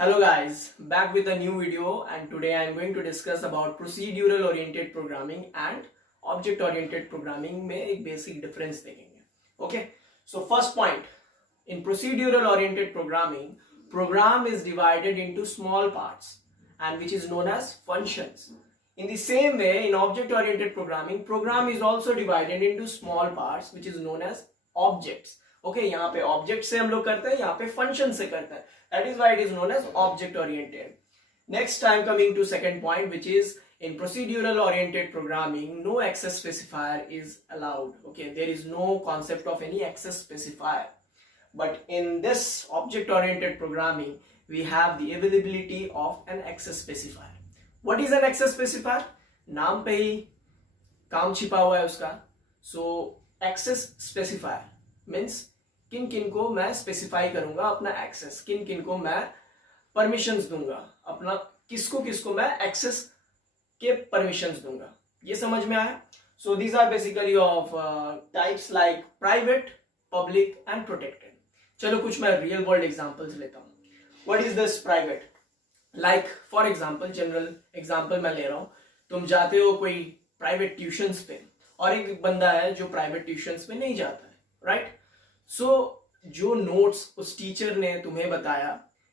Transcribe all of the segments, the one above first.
Hello guys, back with a new video, and today I am going to discuss about procedural oriented programming and object oriented programming में एक basic difference देखेंगे. Okay, so first point, in procedural oriented programming, program is divided into small parts and which is known as functions. In the same way, in object oriented programming, program is also divided into small parts which is known as objects. Okay, यहाँ पे object से हम लोग करते हैं, यहाँ पे function से करते हैं. That is why it is known as object oriented. Next, I am coming to second point, which is in procedural oriented programming, no access specifier is allowed. Okay, there is no concept of any access specifier. But in this object oriented programming, we have the availability of an access specifier. What is an access specifier? नाम पे ही काम छिपा हुआ है उसका. So access specifier means किन किन को मैं स्पेसिफाई करूंगा अपना एक्सेस, किन किन को मैं परमिशंस दूंगा, अपना किसको मैं एक्सेस के परमिशंस दूंगा. ये समझ में आया? So these are basically of types like private, public and protected. चलो कुछ मैं रियल वर्ल्ड एग्जांपल्स लेता हूं. What is this private? Like for example, general example मैं ले रहा हूं. तुम जाते हो कोई प्राइवेट ट्यूशंस पे और एक बंदा है जो प्राइवेट ट्यूशंस पे नहीं जाता है, राइट? सो जो नोट्स उस टीचर ने तुम्हें बताया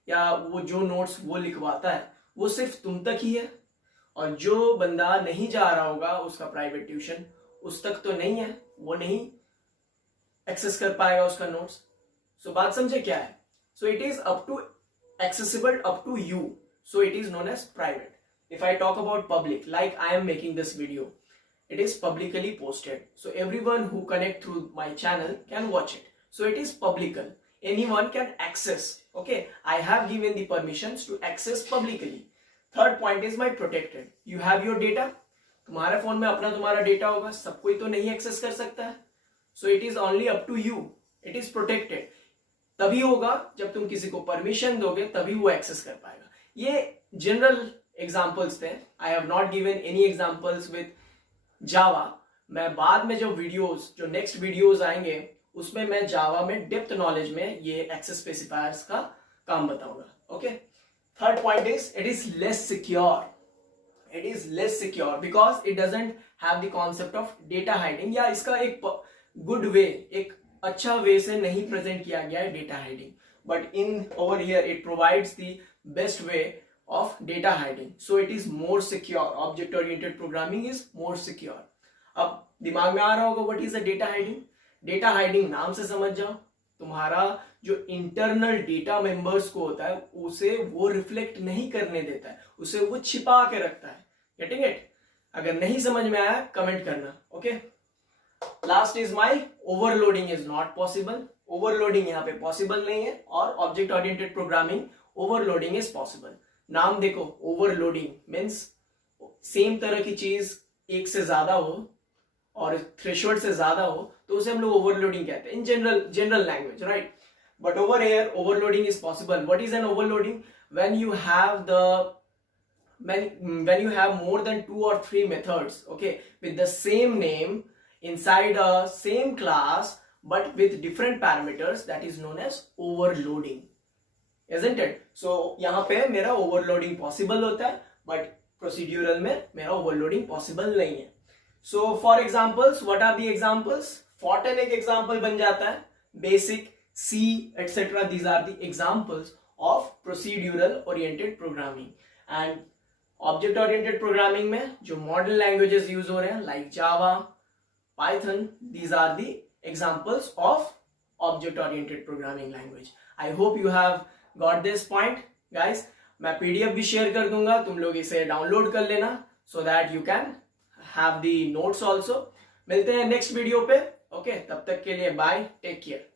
या वो जो नोट्स वो लिखवाता है वो सिर्फ तुम तक ही है, और जो बंदा नहीं जा रहा होगा उसका प्राइवेट ट्यूशन उस तक तो नहीं है, वो नहीं एक्सेस कर पाएगा उसका नोट्स. सो बात समझे क्या है? So it is up to accessible up to you, so it is known as private. If I talk about public, like I am making this video, it is publicly posted, so everyone who connect through my channel can watch it. So it is publical, anyone can access. Okay, I have given the permissions to access publicly. Third point is my protected. You have your data, तुम्हारे phone में अपना तुम्हारा data होगा, सब कोई तो नहीं access कर सकता है. So it is only up to you, it is protected. तभी होगा जब तुम किसी को परमिशन दोगे, तभी वो एक्सेस कर पाएगा. ये जनरल एग्जांपल्स थे. I have not given any examples with जावा. मैं बाद में जो नेक्स्ट वीडियोस आएंगे उसमें मैं जावा में डेप्थ नॉलेज में ये एक्सेस स्पेसिफायर्स का काम बताऊंगा. Okay, third point is it is less secure. It is less secure because it doesn't have the concept of data hiding, या इसका एक गुड वे, एक अच्छा वे से नहीं प्रेजेंट किया गया है data hiding. But in over here it provides the best way of data hiding, so it is more secure. Object oriented programming is more secure. अब दिमाग में आ रहा होगा what is a data hiding? Data hiding नाम से समझ जाओ, तुम्हारा जो इंटरनल डेटा मेंबर्स को होता है उसे वो रिफ्लेक्ट नहीं करने देता है, उसे वो छिपा के रखता है. Getting it? अगर नहीं समझ में आया कमेंट करना. Okay, last is my overloading is not possible. Overloading यहाँ पे पॉसिबल नहीं है, और object oriented programming overloading is possible. नाम देखो, ओवरलोडिंग मीन्स सेम तरह की चीज एक से ज्यादा हो और थ्रेशोल्ड से ज्यादा हो तो उसे हम लोग ओवरलोडिंग कहते हैं in general language, right? But over here overloading is possible. What is an overloading? When you have more than 2 or 3 methods, okay, with the same name inside a same class but with different parameters, that is known as overloading. Isn't it? So यहाँ पे मेरा overloading possible होता है, but procedural में मेरा overloading possible नहीं है. So for examples, what are the examples? Fortran एक एग्जांपल बन जाता है, BASIC, C etcetera, these are the examples of procedural oriented programming. And object oriented programming में जो मॉडर्न लैंग्वेजेस यूज हो रहे हैं like Java, Python, these are the examples of object oriented programming language. I hope you have got this point guys. मैं PDF भी share कर दूंगा, तुम लोग इसे डाउनलोड कर लेना so that you can have the notes also. मिलते हैं नेक्स्ट वीडियो पे. ओके, तब तक के लिए बाय, टेक केयर.